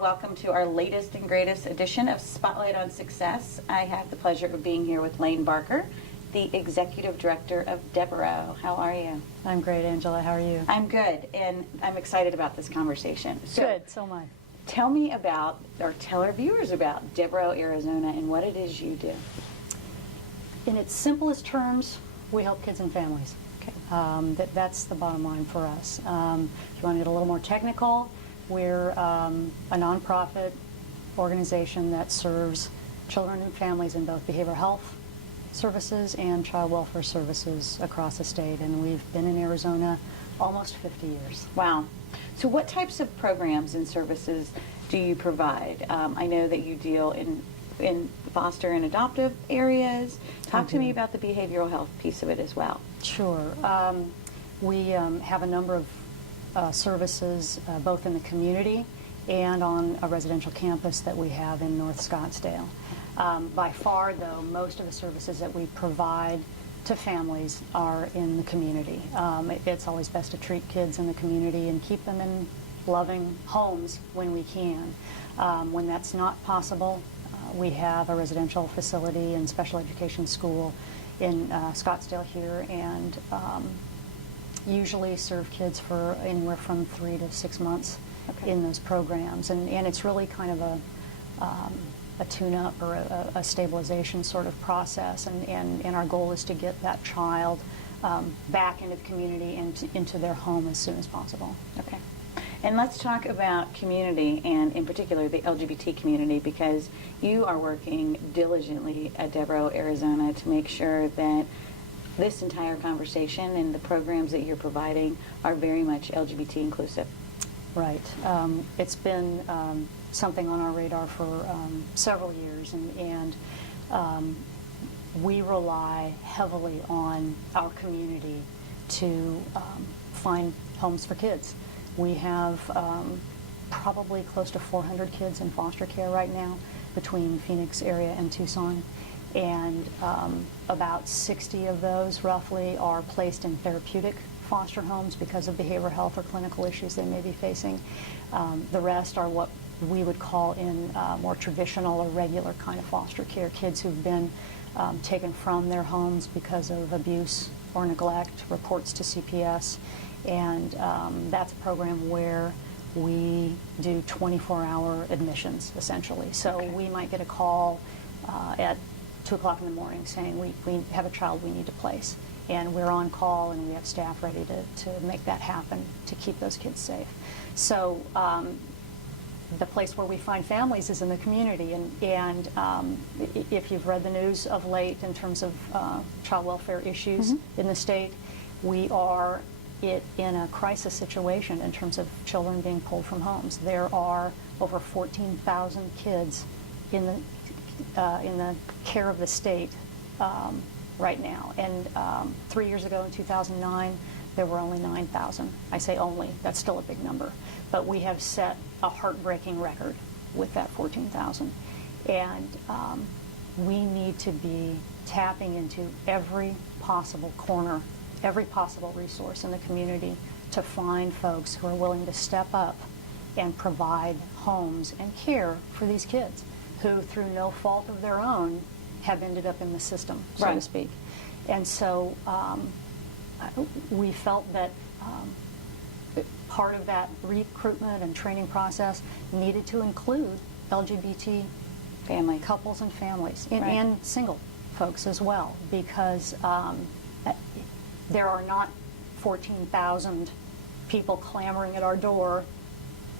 welcome to our latest and greatest edition of Spotlight on Success. I have the pleasure of being here with Lane Barker, the Executive Director of Devereux. How are you? I'm great, Angela. How are you? I'm good, and I'm excited about this conversation. Good, so am I. Tell me about, or tell our viewers about Devereux Arizona and what it is you do. In its simplest terms, we help kids and families. Okay. That's the bottom line for us. If you want to get a little more technical, we're a nonprofit organization that serves children and families in both behavioral health services and child welfare services across the state, and we've been in Arizona almost 50 years. Wow. So what types of programs and services do you provide? I know that you deal in foster and adoptive areas. Talk to me about the behavioral health piece of it as well. Sure. We have a number of services both in the community and on a residential campus that we have in North Scottsdale. By far, though, most of the services that we provide to families are in the community. It's always best to treat kids in the community and keep them in loving homes when we can. When that's not possible, we have a residential facility and special education school in Scottsdale here, and usually serve kids for anywhere from 3 to 6 months in those programs. And it's really kind of a tune-up or a stabilization sort of process, and our goal is to get that child back into the community and into their home as soon as possible. Okay. And let's talk about community, and in particular the LGBT community, because you are working diligently at Devereux, Arizona to make sure that this entire conversation and the programs that you're providing are very much LGBT inclusive. Right. It's been something on our radar for several years, and we rely heavily on our community to find homes for kids. We have probably close to 400 kids in foster care right now between Phoenix area and Tucson, and about 60 of those roughly are placed in therapeutic foster homes because of behavioral health or clinical issues they may be facing. The rest are what we would call in more traditional or regular kind of foster care, kids who've been taken from their homes because of abuse or neglect, reports to CPS, and that's a program where we do 24-hour admissions, essentially. So we might get a call at 2 o'clock in the morning saying we have a child we need to place, and we're on call and we have staff ready to make that happen to keep those kids safe. So the place where we find families is in the community, and if you've read the news of late in terms of child welfare issues in the state, we are in a crisis situation in terms of children being pulled from homes. There are over 14,000 kids in the care of the state right now, and 3 years ago in 2009 there were only 9,000. I say only, that's still a big number, but we have set a heartbreaking record with that 14,000, and we need to be tapping into every possible corner, every possible resource in the community to find folks who are willing to step up and provide homes and care for these kids who, through no fault of their own, have ended up in the system, so to speak. And so we felt that part of that recruitment and training process needed to include LGBT couples and families, and single folks as well, because there are not 14,000 people clamoring at our door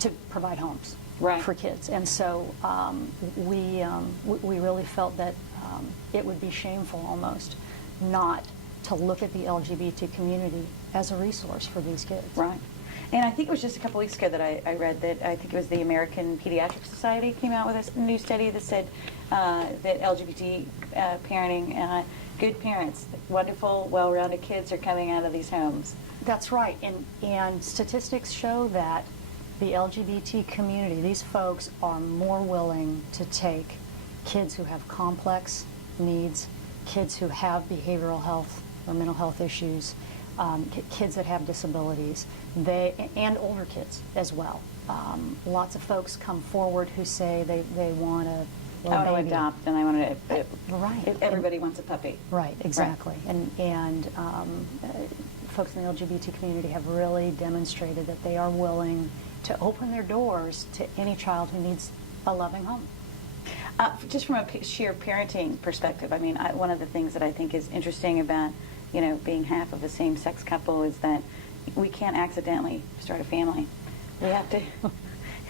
to provide homes for kids. And so we really felt that it would be shameful almost not to look at the LGBT community as a resource for these kids. Right. And I think it was just a couple weeks ago that I read that, I think it was the American Pediatric Society came out with a new study that said that LGBT parenting, good parents, wonderful, well-rounded kids are coming out of these homes. That's right. And statistics show that the LGBT community, these folks are more willing to take kids who have complex needs, kids who have behavioral health or mental health issues, kids that have disabilities, and older kids as well. lots of folks come forward who say they want a I little want baby. to adopt, and I want to. Right. Everybody wants a puppy. Right, exactly. Right. And folks in the LGBT community have really demonstrated that they are willing to open their doors to any child who needs a loving home. Just from a sheer parenting perspective, I mean, one of the things that I think is interesting about, being half of a same-sex couple is that we can't accidentally start a family. We have to.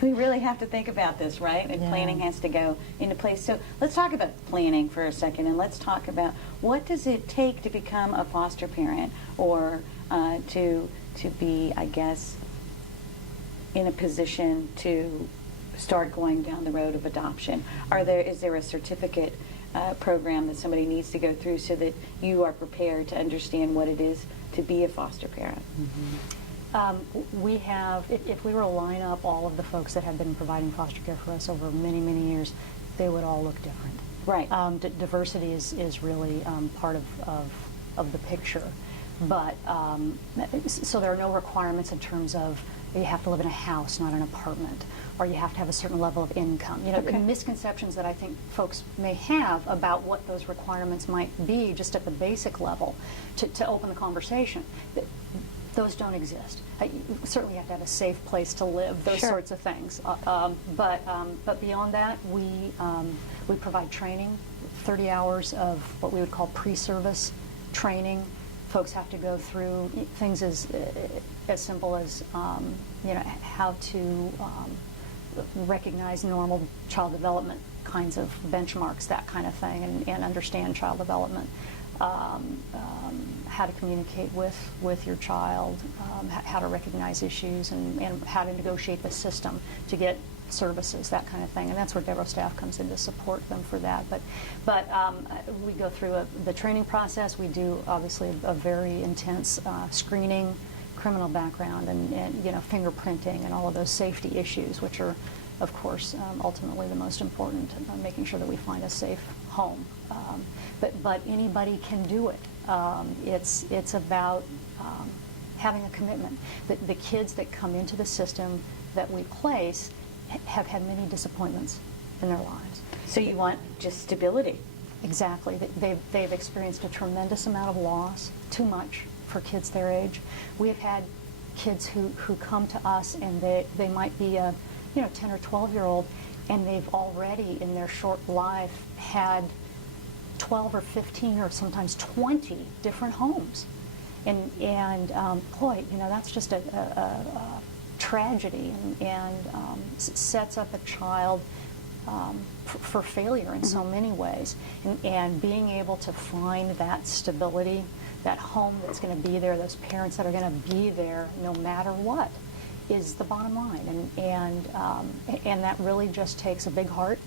We really have to think about this, right? And planning has to go into place. So let's talk about planning for a second, and let's talk about what does it take to become a foster parent, or to be, I guess, in a position to start going down the road of adoption. Is there a certificate program that somebody needs to go through so that you are prepared to understand what it is to be a foster parent? We have, if we were to line up all of the folks that have been providing foster care for us over many, many years, they would all look different. Right. Diversity is really part of the picture. But, so there are no requirements in terms of you have to live in a house, not an apartment, or you have to have a certain level of income. The misconceptions that I think folks may have about what those requirements might be just at the basic level to open the conversation. Those don't exist. Certainly you have to have a safe place to live, those sorts of things. But beyond that, we provide training, 30 hours of what we would call pre-service training. Folks have to go through things as simple as how to recognize normal child development kinds of benchmarks, that kind of thing, and understand child development. How to communicate with your child, how to recognize issues, and how to negotiate the system to get services, that kind of thing. And that's where Deborah staff comes in to support them for that. But we go through the training process. We do obviously a very intense screening, criminal background, and fingerprinting, and all of those safety issues, which are, of course, ultimately the most important, making sure that we find a safe home. But anybody can do it. It's about having a commitment. The kids that come into the system that we place have had many disappointments in their lives. So you want just stability. Exactly. They've experienced a tremendous amount of loss, too much for kids their age. We have had kids who come to us, and they might be a 10 or 12-year-old, and they've already in their short life had 12 or 15 or sometimes 20 different homes. And boy, that's just a tragedy, and sets up a child for failure in so many ways. And being able to find that stability, that home that's going to be there, those parents that are going to be there no matter what, is the bottom line. And that really just takes a big heart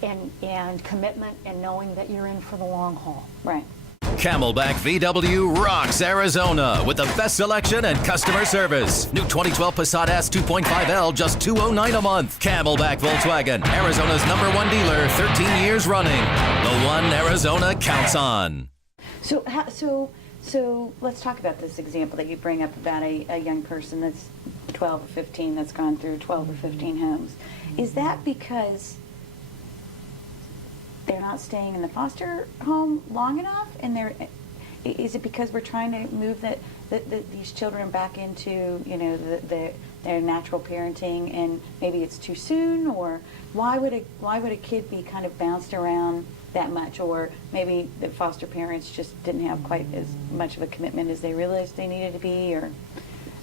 and commitment, and knowing that you're in for the long haul. Right. Camelback VW rocks Arizona with the best selection and customer service. New 2012 Passat S 2.5L, just $209 a month. Camelback Volkswagen, Arizona's #1 dealer, 13 years running. The one Arizona counts on. So let's talk about this example that you bring up about a young person that's 12 or 15 that's gone through 12 or 15 homes. Is that because they're not staying in the foster home long enough, and is it because we're trying to move these children back into their natural parenting, and maybe it's too soon, or why would a kid be kind of bounced around that much, or maybe the foster parents just didn't have quite as much of a commitment as they realized they needed to be, or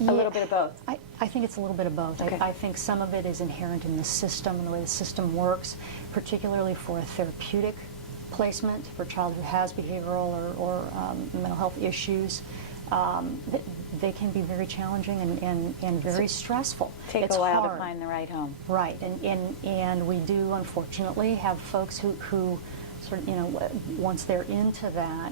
a little bit of both? I think it's a little bit of both. Okay. I think some of it is inherent in the system and the way the system works, particularly for a therapeutic placement for a child who has behavioral or mental health issues. They can be very challenging and very stressful. It's a while to find the right home. Right, and we do unfortunately have folks who sort of, once they're into that,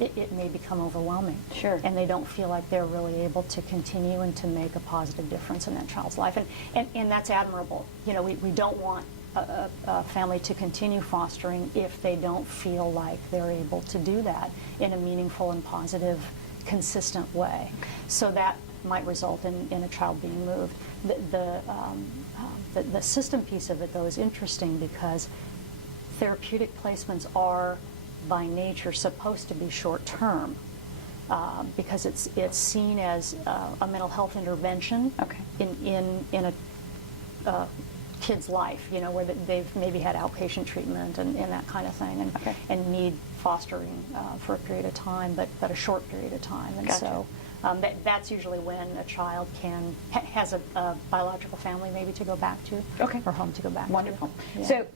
it may become overwhelming. Sure. And they don't feel like they're really able to continue and to make a positive difference in that child's life. And that's admirable. We don't want a family to continue fostering if they don't feel like they're able to do that in a meaningful and positive, consistent way. So might result in a child being moved. The system piece of it, though, is interesting because therapeutic placements are, by nature, supposed to be short-term because it's seen as a mental health intervention in a kid's life, you know, where they've maybe had outpatient treatment and that kind of thing, and need fostering for a period of time, but a short period of time. And so that's usually when a child has a biological family maybe to go back to, or home to go back to. Wonderful. Yeah. So,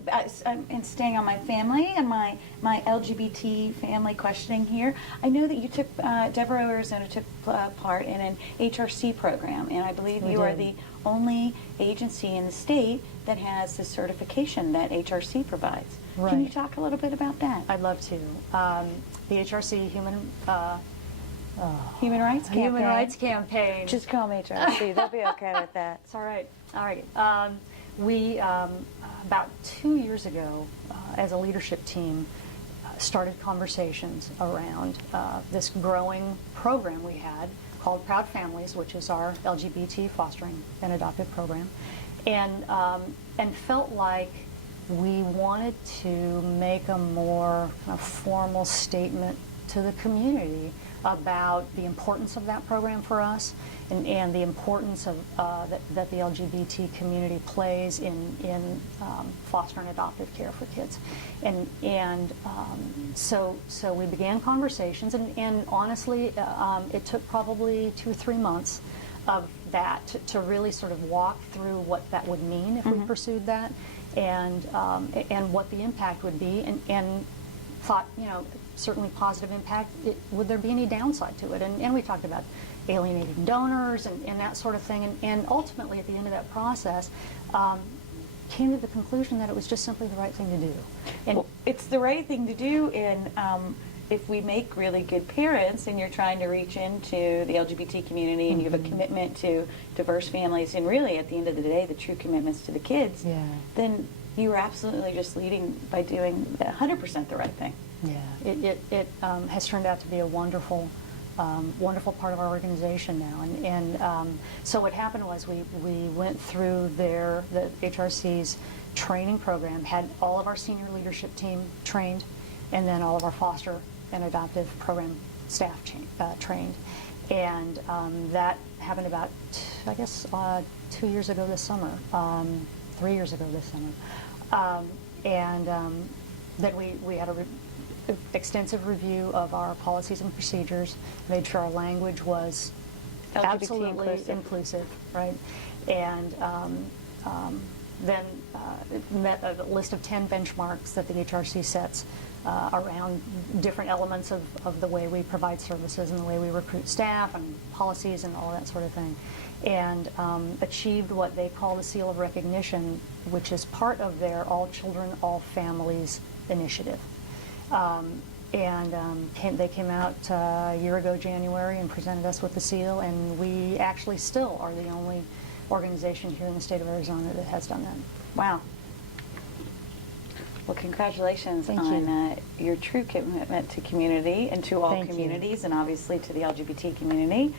and staying on my family and my LGBT family questioning here, I know that you took, Deborah, Arizona took part in an HRC program, and I believe you are the only agency in the state that has the certification that HRC provides. Right. Can you talk a little bit about that? I'd love to. The HRC Human Rights Campaign. Human Rights Campaign. Just call me HRC. They'll be okay with that. It's all right. All right. We, about 2 years ago, as a leadership team, started conversations around this growing program we had called Proud Families, which is our LGBT fostering and adoptive program, and felt like we wanted to make a more formal statement to the community about the importance of that program for us and the importance of that the LGBT community plays in foster and adoptive care for kids. So we began conversations, and honestly, it took probably 2 or 3 months of that to really sort of walk through what that would mean if we pursued that, and what the impact would be, and thought, you know, certainly positive impact. Would there be any downside to it? And we talked about alienating donors and that sort of thing, and ultimately at the end of that process came to the conclusion that it was just simply the right thing to do. And well, it's the right thing to do, and if we make really good parents and you're trying to reach into the LGBT community and you have a commitment to diverse families, and really at the end of the day the true commitments to the kids, then you were absolutely just leading by doing 100% the right thing. Yeah, it has turned out to be a wonderful wonderful part of our organization now. And so what happened was we went through the HRC's training program, had all of our senior leadership team trained, and then all of our foster and adoptive program staff trained. And that happened about, I guess, 2 years ago this summer, 3 years ago this summer. Then we had an extensive review of our policies and procedures, made sure our language was LGBT absolutely inclusive, right? And then met a list of 10 benchmarks that the HRC sets around different elements of the way we provide services and the way we recruit staff and policies and all that sort of thing, and achieved what they call the Seal of Recognition, which is part of their All Children, All Families initiative. They came out a year ago, January, and presented us with the seal, and we actually still are the only organization here in the state of Arizona that has done that. Wow. Well, congratulations on your true commitment to community and to all communities, and obviously to the LGBT community.